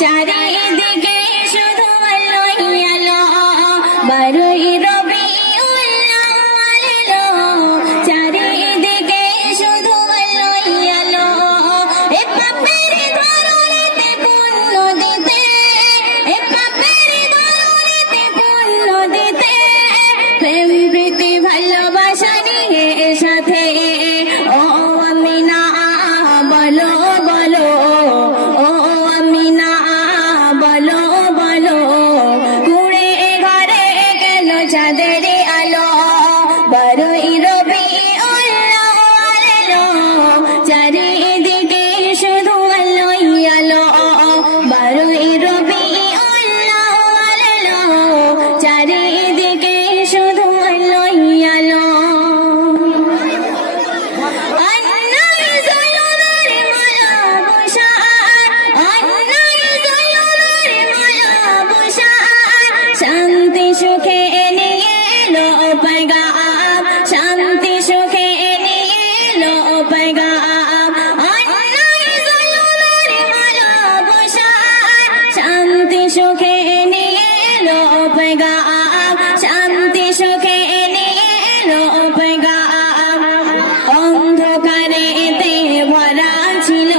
চারিদিকে শুধু আলোই আলো, বারোই রবিউল আউয়াল এলো, চারিদিকে শুধু আলোই আলো। এ পাপের ধরণীতে পুণ্য দিতে, এ পাপের ধরণীতে পুণ্য দিতে, প্রেম প্রীতি ভালোবাসা নিয়ে সাথে ও আমিনা বলো বলো, ও আমিনা বলো বলো, কুড়ে ঘরে গেল চাঁদের আলো, বারোই রবিউল আউয়াল এলো, চারিদিকে শুধু আলোই আলো, বারোই রবিউল আউয়াল এলো, চারিদিকে শুধু আলোই আলো। শান্তি সুখে নিয়ে এলো पैगाम, শান্তি সুখে নিয়ে এলো पैगाम, অন্যায় জুলুমের ভালোবাসা, শান্তি সুখে নিয়ে এলো पैगाम, শান্তি সুখে নিয়ে এলো पैगाम। অন্ধকারেতে ভরা ছিল,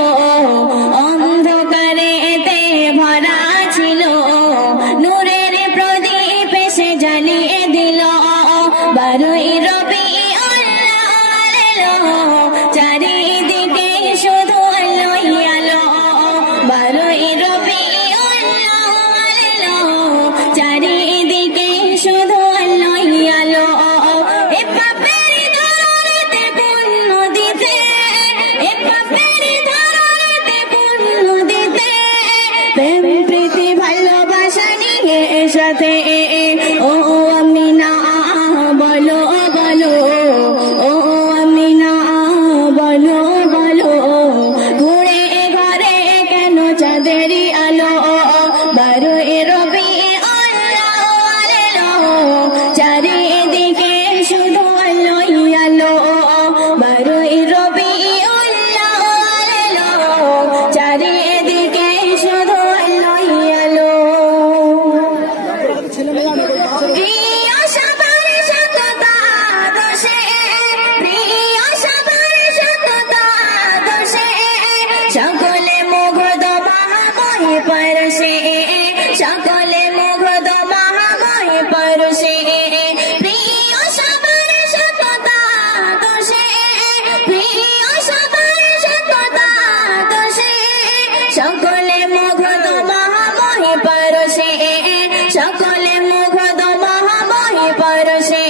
অন্ধকারেতে ভরা ছিল, নূরের প্রদীপ এসে জ্বালিয়ে দিল, বারোই রবিউল আউয়াল এলো, চারিদিকে শুধু আলোই আলো, বারোই রবিউল আউয়াল এলো, চারিদিকে শুধু আলোই আলো। এ পাপের ধরণীতে পুণ্য দিতে, এ পাপের ধরণীতে পুণ্য দিতে, প্রেম প্রীতি ভালোবাসা নিয়ে সাথে ও আমিনা বলো বলো, ও আমিনা বলো বলো, ঘুরে ঘরে কেন চাঁদের আলো, বারোই রবিউল আউয়াল এলো, চারিদিকে শুধু আলোই আলো, বারোই রবিউল আউয়াল এলো, চারিদিকে শুধু আলোই আলো। প্রিয় সবার সততা দোষে, প্রিয় সবার সততা দোষে, সকলে মুগ্ধ মহাময় পরশে, সকলে মুগ্ধ মহাময় পরশে, প্রিয় সবার সততা দোষে, প্রিয় সবার সততা দোষে, সকলে মুগ্ধ মহাময় পরশে, সকলে মুগ্ধ মহাময় পরশে।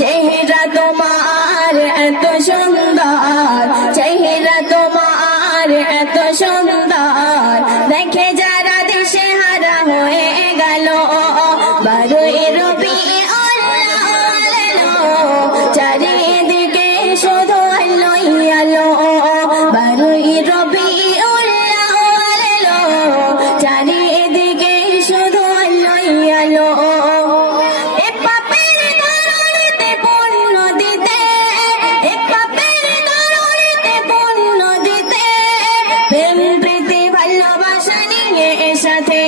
চেহারা তোমার এত সুন্দর, চেহারা তোমার এত সুন্দর, দেখে যারা দিশে হারা হয়ে গেল, বারোই রবিউল আউয়াল এলো, চারিদিকে শুধু আলোই আলো, বারোই রবিউল আউয়াল এলো, চারিদিকে শুধু আলোই আলো। এ পাপের ধরণীতে পুণ্য দিতে, এ পাপের ধরণীতে পুণ্য দিতে, প্রেম প্রীতি ভালোবাসা নিয়ে সাথে